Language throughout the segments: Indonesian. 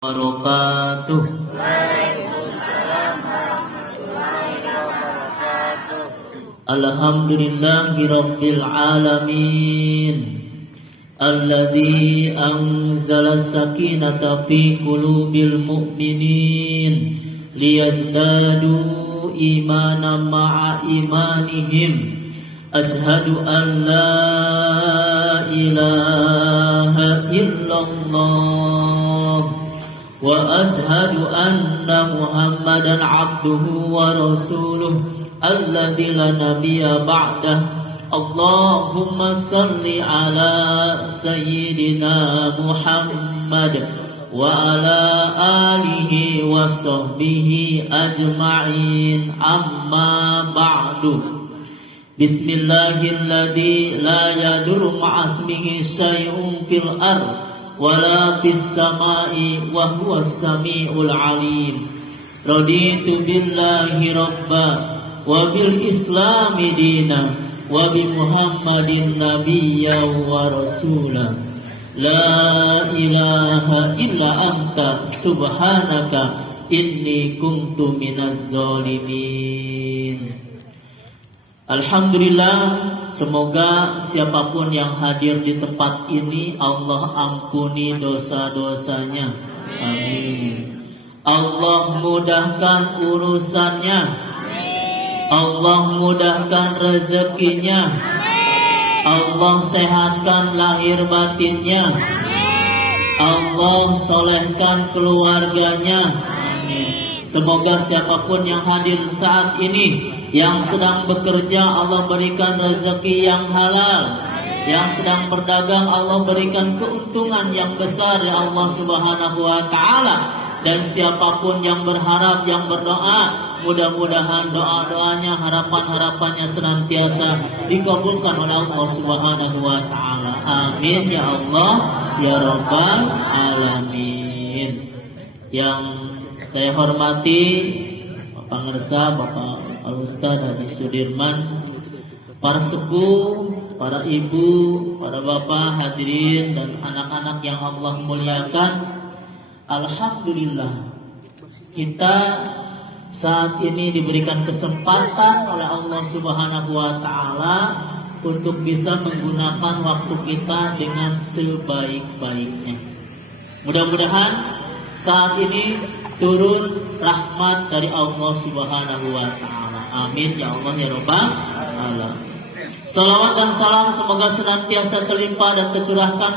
wabarakatuh. Waalaikumsalam warahmatullahi wabarakatuh. Alhamdulillahi rabbil alamin. Alladzi anzala sakinata fi qulubil mu'minin liyazdadu imanan ma'a imanihim. Ashhadu an la ilaha illallah wa ashhadu anna Muhammadan abduhu wa rasuluh alladzi la nabiyya ba'dah. Allahumma salli ala sayyidina Muhammad wa ala alihi wa sahbihi ajma'in, amma ba'du. Bismillahilladzi la yadurru ma'asmihi syai'un fil ardh wala fis samai wa huwas samiul alim. Raditu billahi rabba wa bil islami dina wa bi Muhammadin nabiyya wa rasula. La ilaha illa anta subhanaka inni kuntu minaz zalimin. Alhamdulillah, semoga siapapun yang hadir di tempat ini Allah ampuni dosa-dosanya. Amin. Allah mudahkan urusannya. Allah mudahkan rezekinya. Allah sehatkan lahir batinnya. Allah solehkan keluarganya. Amin. Semoga siapapun yang hadir saat ini, yang sedang bekerja, Allah berikan rezeki yang halal. Yang sedang berdagang, Allah berikan keuntungan yang besar dari Allah Subhanahu wa ta'ala. Dan siapapun yang berharap, yang berdoa, mudah-mudahan doa-doanya, harapan-harapannya senantiasa dikabulkan oleh Allah Subhanahu wa ta'ala. Amin ya Allah ya Rabbal alamin. Yang saya hormati Bapak Ngersa, Bapak Al-Ustadz Haji Sudirman, para sepuh, para ibu, para bapak hadirin dan anak-anak yang Allah muliakan. Alhamdulillah, kita saat ini diberikan kesempatan oleh Allah Subhanahu wa ta'ala untuk bisa menggunakan waktu kita dengan sebaik-baiknya. Mudah-mudahan saat ini turun rahmat dari Allah Subhanahu wa ta'ala. Amin ya Allah ya Rabbal alamin. Salawat dan salam semoga senantiasa terlimpah dan tercurahkan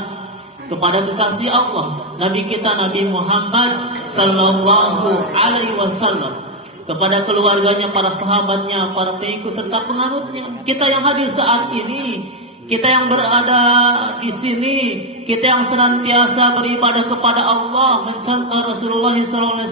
kepada kekasih Allah, Nabi kita Nabi Muhammad sallallahu alaihi wasallam, kepada keluarganya, para sahabatnya, para pengikut serta penganutnya. Kita yang hadir saat ini, kita yang berada di sini, kita yang senantiasa beribadah kepada Allah, mencontoh Rasulullah SAW,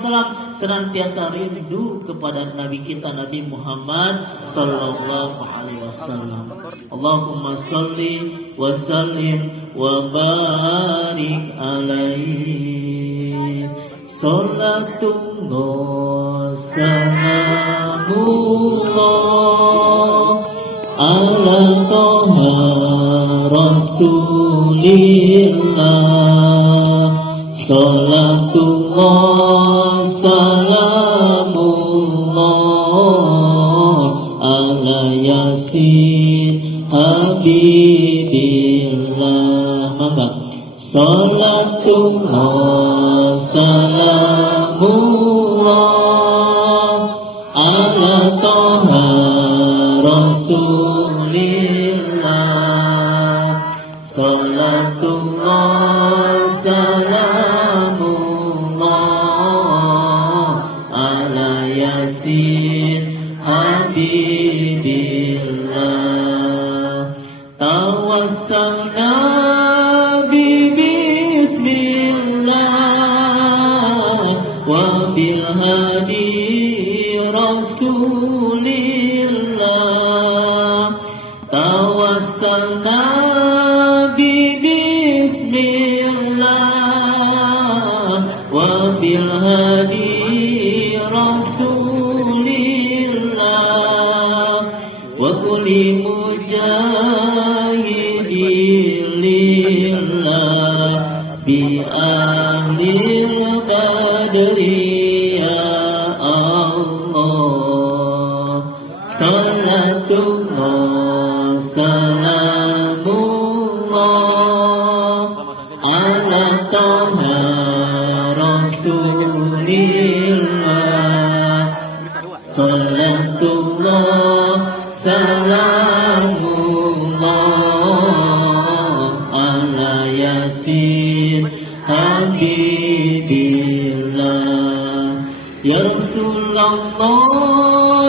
senantiasa rindu kepada Nabi kita Nabi Muhammad sallallahu alaihi wasallam. Allahumma salli wa sallim wa barik alaihi. Salatullah salamullah ala toha Rasulillah. Salatullah salamullah ala yasin habibillah. Maka salatullah salamullah ala toha Rasulillah. Salatullah salamullah ala yasin habibillah. Tawassalna bi bismillah wa bil hadi rasulillah. Tawassalna bi bismillah wa bil hadi rasulillah wa kulli mujahidin lillah bi ahlil adri ya Allah, salatullah salamullah ala taha rasulillah, salatullah salamullah ala yasin habibillah. Ya Rasulullah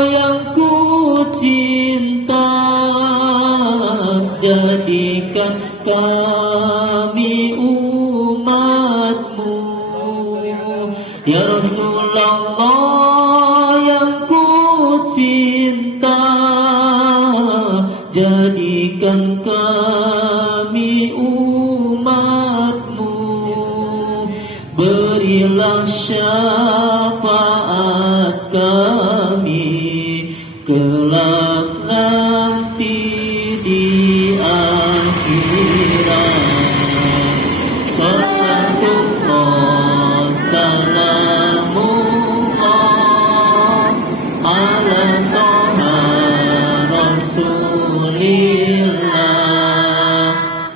yang ku cinta, jadikan kami umatmu. Ya Rasulullah yang ku cinta, jadikan kami umatmu. Berilah syafaat kami kelak nanti di akhirat. Salatullah salamullah ala taha rasulillah,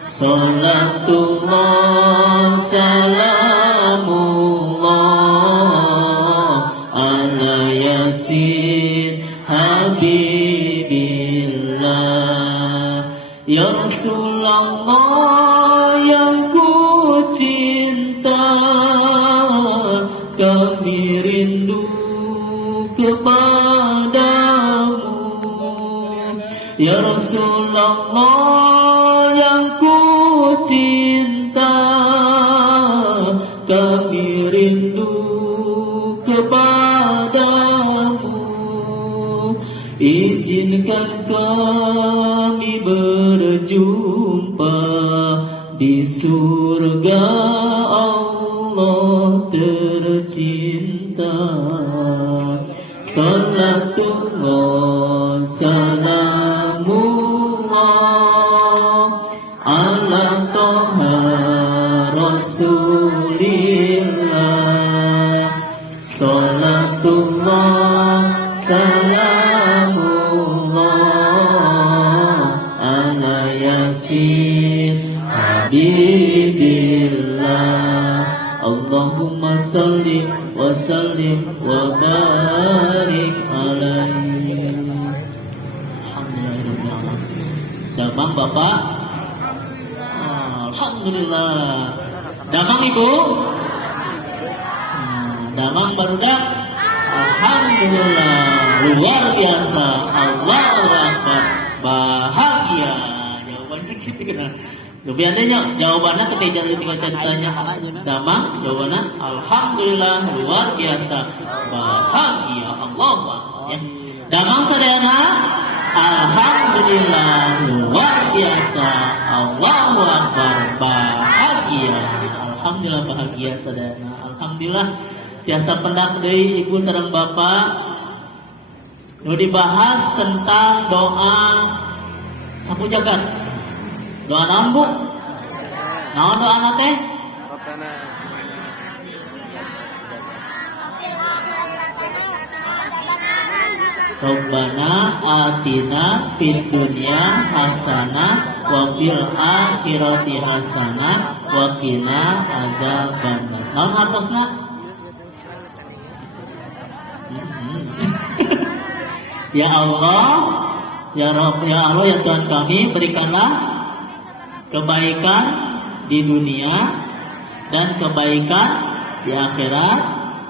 salatullah salamullah ala yasin habibillah. Ya Rasulullah yang ku cinta, kami rindu kepadamu. Ya Rasulullah yang ku cinta, kami rindu kepadamu. Izinkan kami berjumpa di surga Allah tercinta. Salatullah salamullah ala taha rasulillah, salatullah salamullah ala yasin habibillah. Allahumma salli wa sallim wa barik alaihi. Alhamdulillah. Damang Bapak? Alhamdulillah. Damang Ibu? Damang barudak? Alhamdulillah. Luar biasa. Allahu Akbar. Bahagia. Jawabannya gitu kan. Lebih adanya jawabannya ketika ditanya Damang, jawabannya alhamdulillah luar biasa bahagia Allahu Akbar. Ya. Damang sadayana alhamdulillah luar biasa Allahu Akbar bahagia. Alhamdulillah bahagia sadayana. Alhamdulillah biasa pendak deui ibu sareng bapak nu dibahas tentang doa sapu jagat. Doa nambung. Nah, doa anak teh? Rabbana atina fid dunya hasanah wa fil akhirati hasanah wa qina adzabannar. Naon hartosna? Ya Allah, ya Rabb, ya Allah, ya Tuhan kami, berikanlah kebaikan di dunia dan kebaikan di akhirat,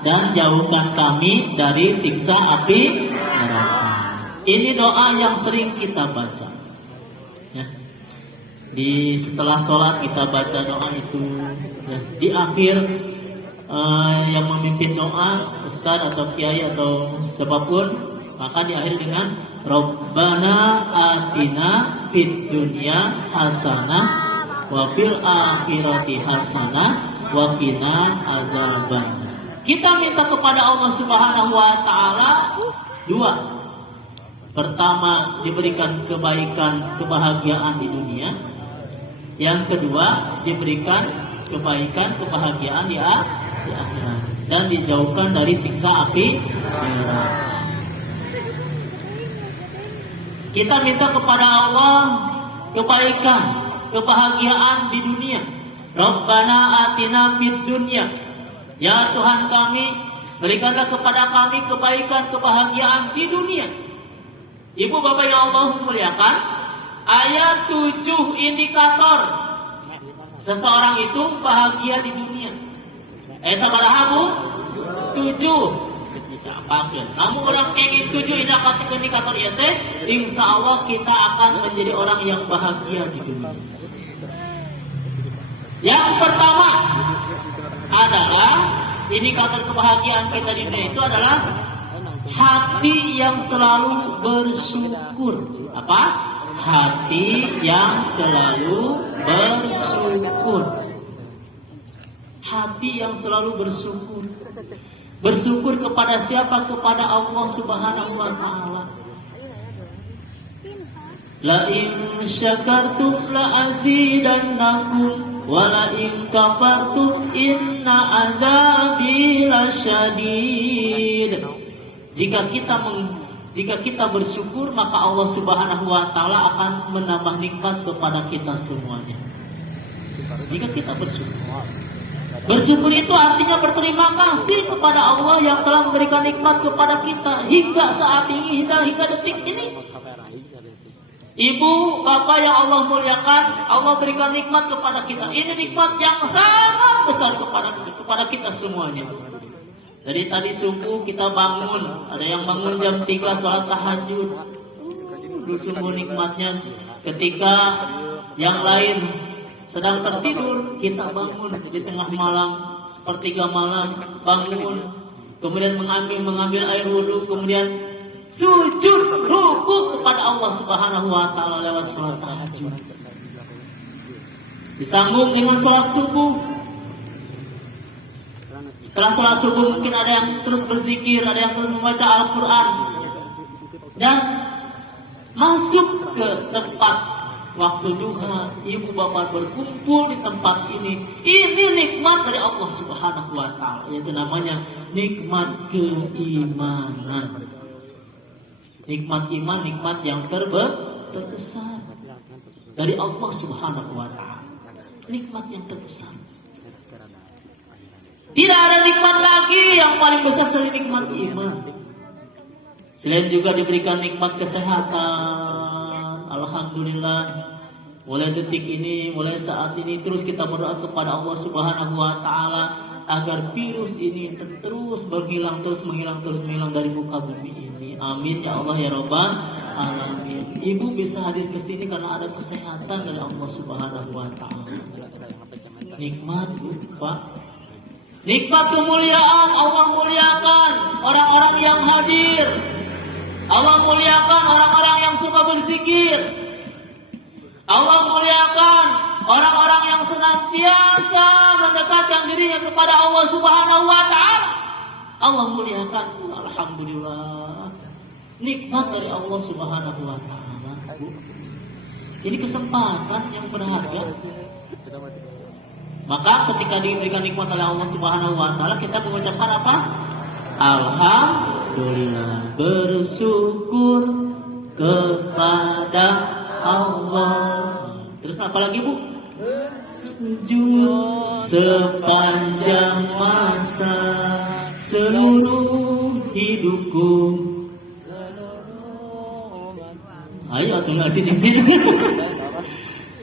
dan jauhkan kami dari siksa api neraka. Ini doa yang sering kita baca. Ya. Setelah sholat kita baca doa itu. Ya. Di akhir yang memimpin doa, ustaz atau kiai atau siapapun, maka di akhir dengan Rabbana atina fid dunya hasanah wa fil akhirati hasanah wa qina adzabannar. Kita minta kepada Allah Subhanahu wa taala dua. Pertama, diberikan kebaikan, kebahagiaan di dunia. Yang kedua, diberikan kebaikan, kebahagiaan di akhirat. Dan dan dijauhkan dari siksa api neraka. Kita minta kepada Allah kebaikan, kebahagiaan di dunia. Rabbana atina fid dunya. Ya Tuhan kami, berikanlah kepada kami kebaikan, kebahagiaan di dunia. Ibu bapak yang Allah muliakan, ayat 7 indikator seseorang itu bahagia di dunia. Sabaraha Bu? 7. Namun orang ingin 7 indikator itu, insya Allah kita akan menjadi orang yang bahagia di dunia. Yang pertama adalah indikator kebahagiaan kita di dunia itu adalah hati yang selalu bersyukur. Apa? Hati yang selalu bersyukur. Hati yang selalu bersyukur. Bersyukur kepada siapa? Kepada Allah Subhanahu wa taala. La in syakartum la azidannakum wa la in kafartum inna adzabi lasyadid. Jika kita bersyukur, maka Allah Subhanahu wa taala akan menambah nikmat kepada kita semuanya. Jika kita bersyukur. Bersyukur itu artinya berterima kasih kepada Allah yang telah memberikan nikmat kepada kita hingga saat ini, hingga detik ini. Ibu, bapak yang Allah muliakan, Allah berikan nikmat kepada kita. Ini nikmat yang sangat besar kepada kita semuanya. Jadi tadi subuh kita bangun, ada yang bangun jam 3 sholat tahajud. Sungguh nikmatnya ketika yang lain sedang tertidur, kita bangun di tengah malam, sepertiga malam, bangun, kemudian mengambil air wudhu, kemudian sujud, rukuk kepada Allah Subhanahu wa taala lewat salat tahajud. Disambung dengan salat subuh. Setelah salat subuh mungkin ada yang terus berzikir, ada yang terus membaca Al-Qur'an. Dan masuk ke tempat waktu duha, ibu bapak berkumpul di tempat ini. Ini nikmat dari Allah Subhanahu wa taala, yaitu namanya nikmat keimanan. Nikmat iman, nikmat yang terbesar dari Allah Subhanahu wa taala. Nikmat yang terbesar. Tidak ada nikmat lagi yang paling besar selain nikmat iman. Selain juga diberikan nikmat kesehatan. Alhamdulillah, mulai detik ini, mulai saat ini terus kita berdoa kepada Allah Subhanahu wa taala agar virus ini terus menghilang dari muka bumi ini. Amin ya Allah ya Rabbal alamin. Ibu bisa hadir ke sini karena ada kesehatan dari Allah Subhanahu wa taala. Nikmat, Pak. Nikmat kemuliaan, Allah muliakan orang-orang yang hadir. Allah muliakan orang-orang yang suka berzikir. Allah muliakan orang-orang yang senantiasa mendekatkan dirinya kepada Allah Subhanahu wa taala. Allah muliakan, alhamdulillah. Nikmat dari Allah Subhanahu wa taala. Ini kesempatan yang berharga. Maka ketika diberikan nikmat oleh Allah Subhanahu wa taala, kita mengucapkan apa? Alhamdulillah, bersyukur kepada Allah. Terus apa lagi Bu? Sujud sepanjang masa seluruh hidupku. Ayo tunggu sini.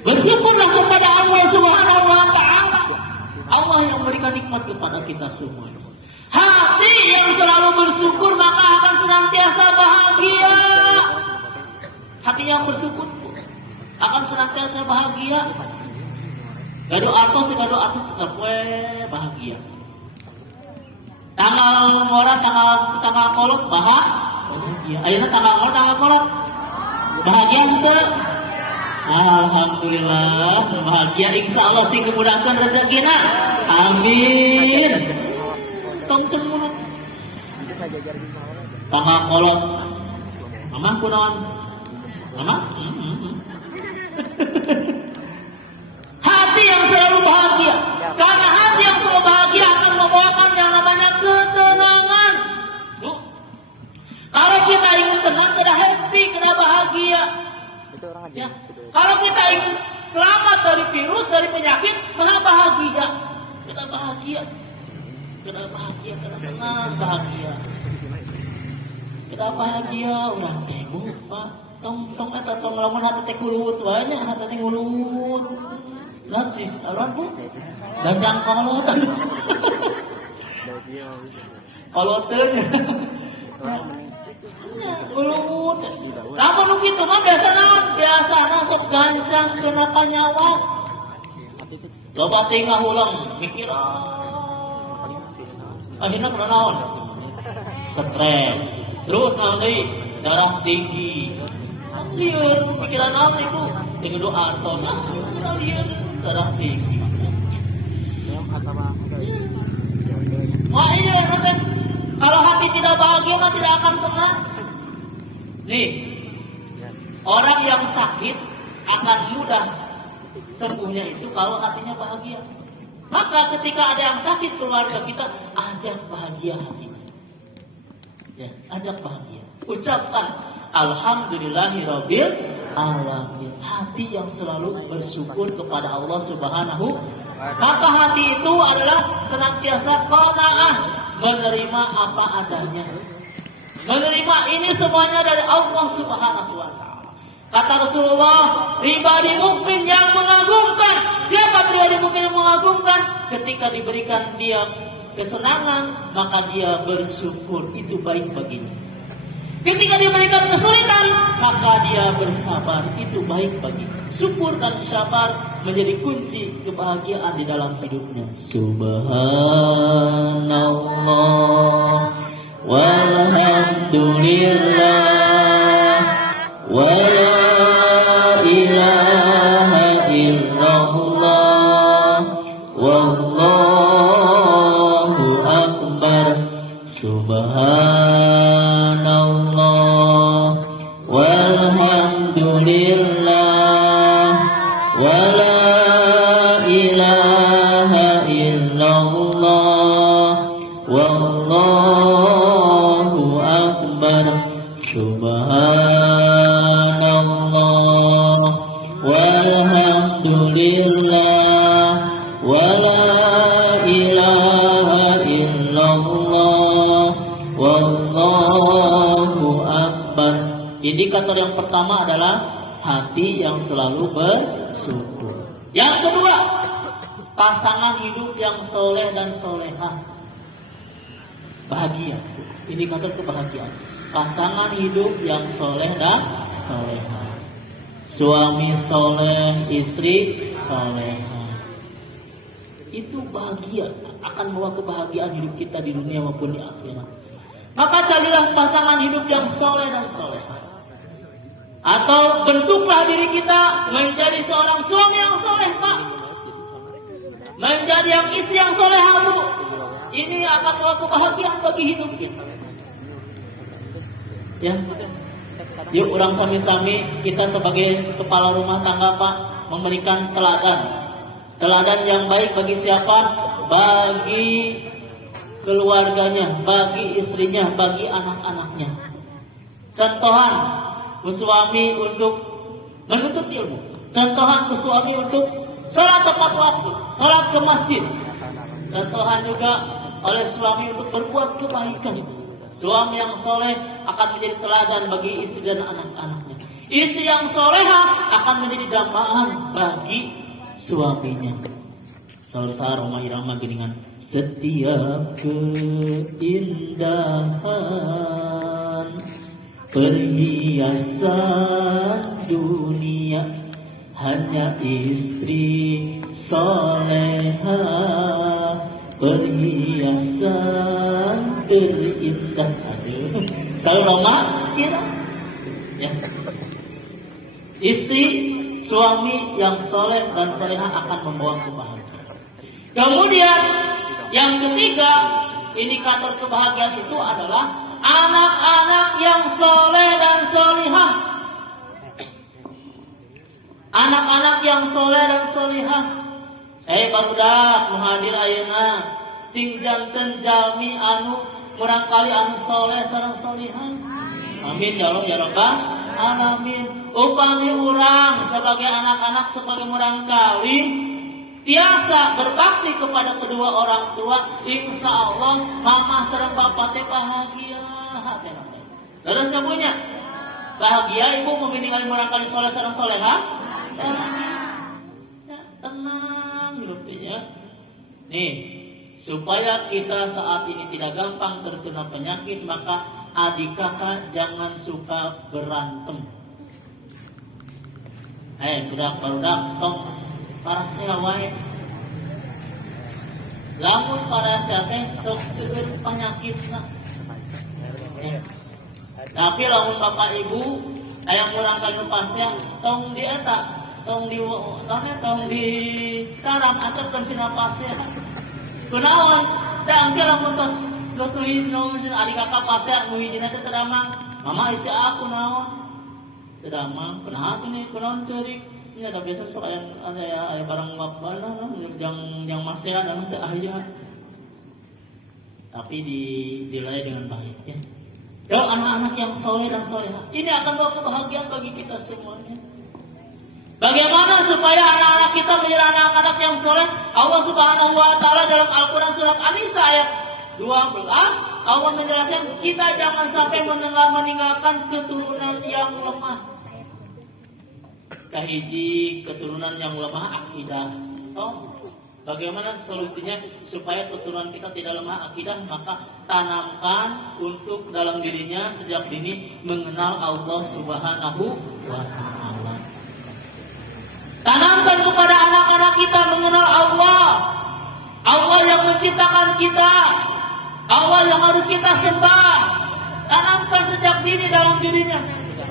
Bersyukurlah kepada Allah Subhanahu wa taala. Allah yang memberikan nikmat kepada kita semua. Hati yang selalu bersyukur maka akan senantiasa bahagia. Hati yang bersyukur akan senantiasa bahagia. Gado atas tetap bahagia. Tanggal orang tanggal kolot bahagia. Ayeuna tanggal kolot bahagia ente. Alhamdulillah bahagia, insya Allah sih kemudahan rezekina. Amin. Tongceng mulut. Tanggal kolot. Mama kunaon? Mama? Hati yang selalu bahagia. Karena hati yang selalu bahagia akan membawakan yang namanya Ya, kalau kita ingin selamat dari virus, dari penyakit, maka bahagia. Kita bahagia. Kita bahagia, kita tenang, bahagia. Kita bahagia, orang temu, Pak. Tong eta tong lamun hati teh kulut wae nya, hati teh kulut. Nasis, alon Bu. Gajang kolot. Koloteun. Kulut. Namun nu kitu mah biasa naon? Biasana sok gancang kena kanyawa. Loba tinggal ulang mikir akhirnya kena naon? Stres. Terus nanti darah tinggi. Liur pikiran naon itu? Tinggal doa artos. Liur darah tinggi. Wah iya nanti kalau hati tidak bahagia kan tidak akan tenang. Nih, orang yang sakit akan mudah sembuhnya itu kalau hatinya bahagia. Maka ketika ada yang sakit keluarga kita, ajak bahagia hatinya. Ya, ajak bahagia. Ucapkan alhamdulillahirabbil alamin. Hati yang selalu bersyukur kepada Allah Subhanahu. Maka hati itu adalah senantiasa qanaah, menerima apa adanya. Menerima ini semuanya dari Allah Subhanahu wa taala. Kata Rasulullah, pribadi mukmin yang mengagumkan. Siapa pribadi mukmin yang mengagumkan? Ketika diberikan dia kesenangan, maka dia bersyukur, itu baik baginya. Ketika diberikan kesulitan, maka dia bersabar, itu baik baginya. Syukur dan sabar menjadi kunci kebahagiaan di dalam hidupnya. Subhanallah walhamdulillah wa la ilaha illallah wallahu akbar. Subhanallah walhamdulillah wa la ilaha illallah wallahu akbar. Subhanallah walhamdulillah wa la ilaha illallah wallahu akbar. Indikator yang pertama adalah hati yang selalu bersyukur. Yang kedua, pasangan hidup yang soleh dan solehah. Bahagia, indikator kebahagiaan. Pasangan hidup yang soleh dan solehah. Suami soleh, istri solehah. Itu bahagia, akan membawa kebahagiaan hidup kita di dunia maupun di akhirat. Maka carilah pasangan hidup yang soleh dan solehah. Atau bentuklah diri kita menjadi seorang suami yang soleh, Pak. Menjadi yang istri yang solehah, Bu. Ini akan membawa kebahagiaan bagi hidup kita. Ya, yuk orang sami-sami kita sebagai kepala rumah tangga, Pak, memberikan teladan. Teladan yang baik bagi siapa? Bagi keluarganya, bagi istrinya, bagi anak-anaknya. Contohan suami untuk menuntut ilmu. Contohan suami untuk salat tepat waktu, salat ke masjid. Contohan juga oleh suami untuk berbuat kebaikan. Suami yang soleh akan menjadi teladan bagi istri dan anak-anaknya. Istri yang solehah akan menjadi dambaan bagi suaminya. Salsa Roma Irama dengan setiap keindahan perhiasan dunia hanya istri solehah perhiasan terindah. Salsa Roma Irama. Ya. Istri suami yang soleh dan solehah akan membawa kebahagiaan. Kemudian yang ketiga, indikator kebahagiaan itu adalah anak-anak yang soleh dan solihah. Anak-anak yang soleh dan solihah. Barudak muhadir ayeuna sing janten jalmi anu murangkali anu soleh sareng solihah. Amin ya Allah ya Rabbal alamin. Upami urang sebagai anak-anak sebagai murang kawin tiasa berbakti kepada kedua orang tua, insya Allah mama serang bapak teh bahagia. Terus punya bahagia ibu meninggali murang kali soleh sareng soleha. Tenang hidupnya. Nih, supaya kita saat ini tidak gampang terkena penyakit, maka adik kakak jangan suka berantem. Budak-budak tong para wae. Lamun para teh sok seueur penyakitna. Tapi lamun bapak ibu aya murang kanu pasien tong di eta, tong di sarang atau sina pasien. Kunaon? Da angke lamun tos tuluy naon adik kakak pasien nu hijina teh terdamang. Mama isi aku naon? Terdamang. Kunaon nih kunaon ceurik? Ini ada biasa sok aya barang bapana yang masih ada teh aya. Tapi dilay dengan baik ya. Dan anak-anak yang soleh dan soleha ini akan bawa kebahagiaan bagi kita semuanya. Bagaimana supaya anak-anak kita menjadi anak-anak yang soleh? Allah Subhanahu wa Ta'ala dalam Al-Quran surat An-Nisa ayat 12 Allah menjelaskan kita jangan sampai meninggalkan keturunan yang lemah. Kahiji keturunan yang lemah akidah. Bagaimana solusinya supaya keturunan kita tidak lemah akidah? Maka tanamkan untuk dalam dirinya sejak dini mengenal Allah Subhanahu wa Ta'ala. Tanamkan kepada anak-anak kita mengenal Allah. Allah yang menciptakan kita. Allah yang harus kita sembah. Tanamkan sejak dini dalam dirinya.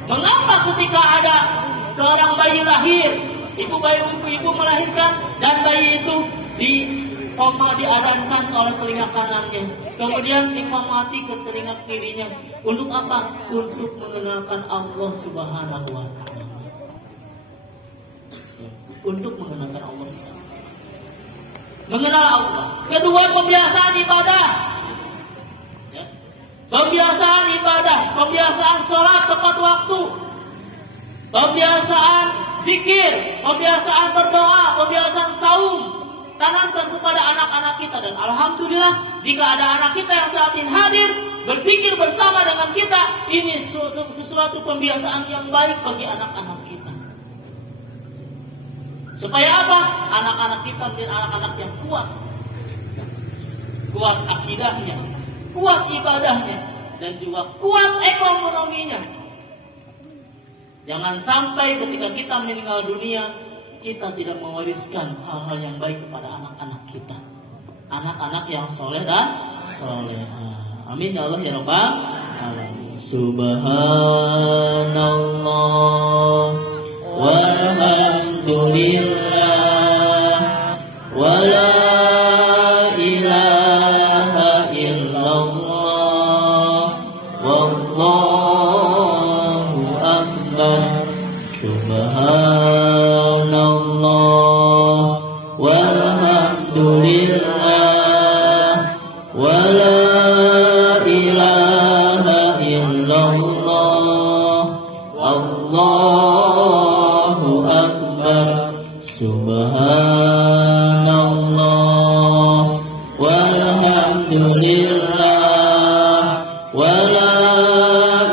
Mengapa ketika ada seorang bayi lahir, ibu melahirkan dan bayi itu diadankan oleh telinga kanannya, kemudian dikomati ke telinga kirinya. Untuk apa? Untuk mengenalkan Allah Subhanahu wa Ta'ala. Untuk mengenalkan Allah. Mengenal Allah. Kedua, pembiasaan ibadah. Ya. Pembiasaan ibadah, pembiasaan sholat tepat waktu, pembiasaan zikir, pembiasaan berdoa, pembiasaan saum. Tanamkan kepada anak-anak kita, dan alhamdulillah jika ada anak kita yang saat ini hadir berzikir bersama dengan kita, ini sesuatu pembiasaan yang baik bagi anak-anak kita. Supaya apa? Anak-anak kita menjadi anak-anak yang kuat. Kuat akidahnya, kuat ibadahnya, dan juga kuat ekonominya. Jangan sampai ketika kita meninggal dunia, kita tidak mewariskan hal-hal yang baik kepada anak-anak kita. Anak-anak yang soleh dan soleha. Amin ya Allah ya Rabbal alamin. Subhanallah walhamdulillah wala ilaha illallah wallahu akbar. Subhanallah walhamdulillah wala ilaha illallah Allahu akbar. Subhanallah walhamdulillah wala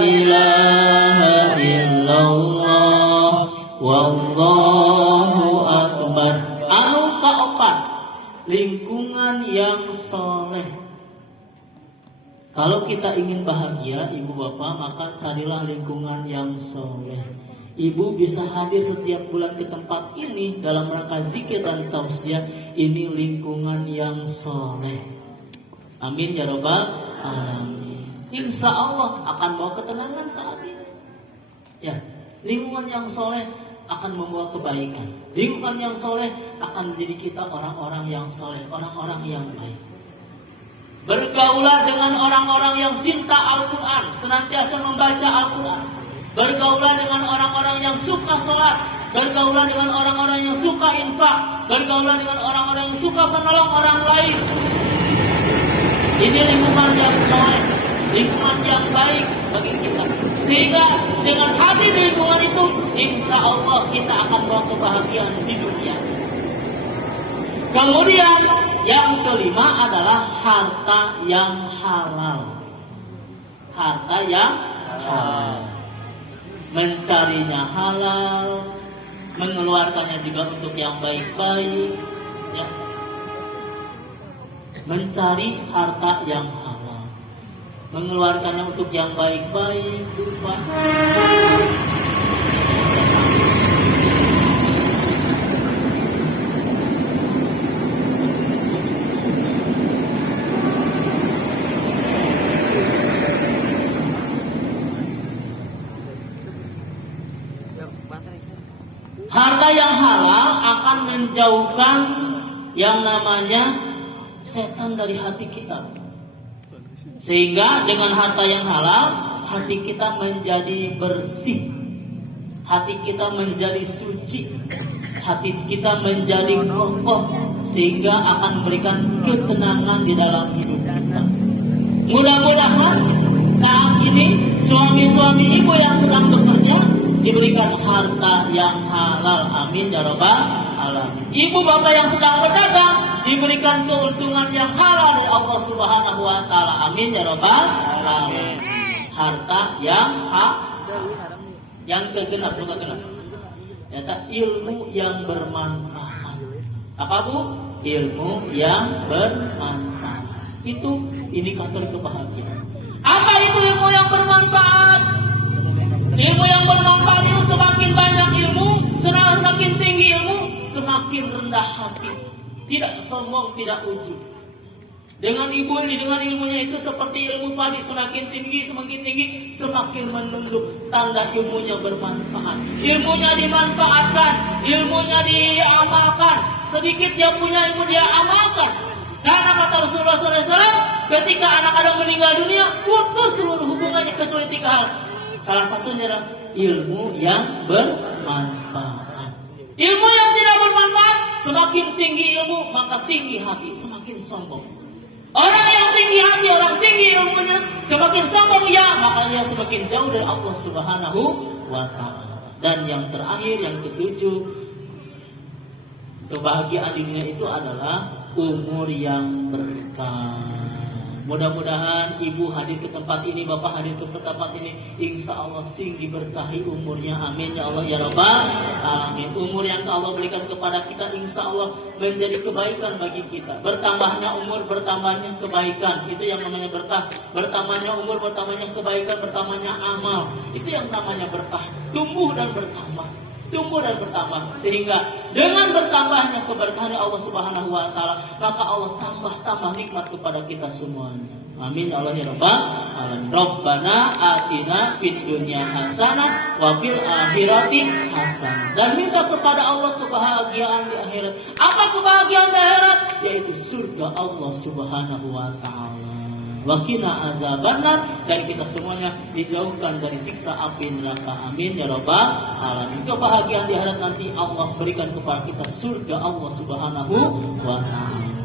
ilaha illallah wallahu akbar. Anu kaopat, lingkungan yang soleh. Kalau kita ingin bahagia, ibu bapak, maka carilah lingkungan yang soleh. Ibu bisa hadir setiap bulan ke tempat ini dalam rangka zikir dan tausiah. Ini lingkungan yang soleh. Amin ya Rabbal alamin. Insya Allah akan bawa ketenangan saat ini. Ya, lingkungan yang soleh akan membawa kebaikan. Lingkungan yang soleh akan menjadi kita orang-orang yang soleh, orang-orang yang baik. Bergaulah dengan orang-orang yang cinta Al-Quran, senantiasa membaca Al-Quran. Bergaulah dengan orang-orang yang suka sholat. Bergaulah dengan orang-orang yang suka infak. Bergaulah dengan orang-orang yang suka menolong orang lain. Ini lingkungan yang soleh, lingkungan yang baik bagi kita. Sehingga dengan hadir di semua kebahagiaan di dunia. Kemudian yang kelima adalah harta yang halal. Harta yang halal. Mencarinya halal, mengeluarkannya juga untuk yang baik-baik. Ya. Mencari harta yang halal, mengeluarkannya untuk yang baik-baik. Lupa. Harta yang halal akan menjauhkan yang namanya setan dari hati kita. Sehingga dengan harta yang halal, hati kita menjadi bersih. Hati kita menjadi suci. Hati kita menjadi kokoh. Sehingga akan memberikan ketenangan di dalam hidup kita. Mudah-mudahan saat ini suami-suami ibu yang sedang bekerja diberikan harta yang halal, amin ya rabbal alamin. Ibu bapak yang sedang berdagang diberikan keuntungan yang halal dari Allah Subhanahu wa taala, amin ya rabbal alamin. Harta yang kegenap, ternyata ilmu yang bermanfaat. Apa Bu? Ilmu yang bermanfaat. Itu indikator kebahagiaan. Apa itu ilmu yang bermanfaat? Ilmu yang bermanfaat itu semakin banyak ilmu, semakin tinggi ilmu, semakin rendah hati. Tidak sombong, tidak ujub. Dengan ibu ini, dengan ilmunya itu seperti ilmu padi, semakin tinggi, semakin menunduk. Tanda ilmunya bermanfaat. Ilmunya dimanfaatkan, ilmunya diamalkan. Sedikit dia punya ilmu dia amalkan. Karena kata Rasulullah SAW, ketika anak Adam meninggal dunia, putus seluruh hubungannya kecuali 3 hal. Salah satunya adalah ilmu yang bermanfaat. Ilmu yang tidak bermanfaat, semakin tinggi ilmu, maka tinggi hati, semakin sombong. Orang yang tinggi hati, orang tinggi ilmunya, semakin sombong ya, maka dia semakin jauh dari Allah Subhanahu wa ta'ala. Dan yang terakhir, yang ketujuh, kebahagiaan di dunia itu adalah umur yang berkah. Mudah-mudahan ibu hadir ke tempat ini, bapak hadir ke tempat ini, insya Allah sing diberkahi umurnya, amin ya Allah ya rabbal alamin. Umur yang Allah berikan kepada kita insya Allah menjadi kebaikan bagi kita. Bertambahnya umur, bertambahnya kebaikan, itu yang namanya berkah. Bertambahnya umur, bertambahnya kebaikan, bertambahnya amal, itu yang namanya berkah. Tumbuh dan bertambah, tumbuh dan bertambah, sehingga dengan bertambahnya keberkahan Allah Subhanahu wa taala, maka Allah tambah nikmat kepada kita semuanya. Amin Allah ya rabbal alamin. Rabbana atina fid dunya hasanah wa fil akhirati hasanah. Dan minta kepada Allah kebahagiaan di akhirat. Apa kebahagiaan di akhirat? Yaitu surga Allah Subhanahu wa taala. Wakina azabannar, dan kita semuanya dijauhkan dari siksa api neraka, amin ya rabbal alamin. Kebahagiaan di akhirat nanti Allah berikan kepada kita surga Allah Subhanahu wa ta'ala.